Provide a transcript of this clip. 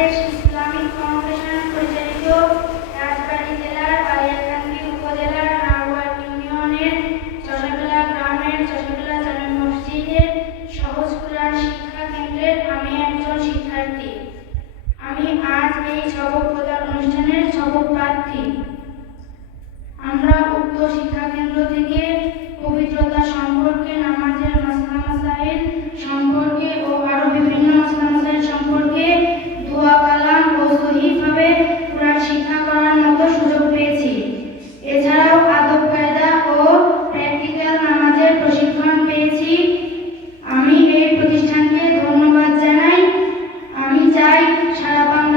Bangladesh Islamic foundation পরিচালিত রাজবাড়ী জেলার বালিয়াকান্দি উপজেলার নাওয়ার ইউনিয়নের চশাগুলা গ্রামের চশাগুলা জামে মসজিদের সহজ কোরআন শিক্ষা কেন্দ্রের আমি একজন শিক্ষার্থী। আমি আজ এই সবক প্রদান অনুষ্ঠানের সবক প্রার্থী। క్షణపం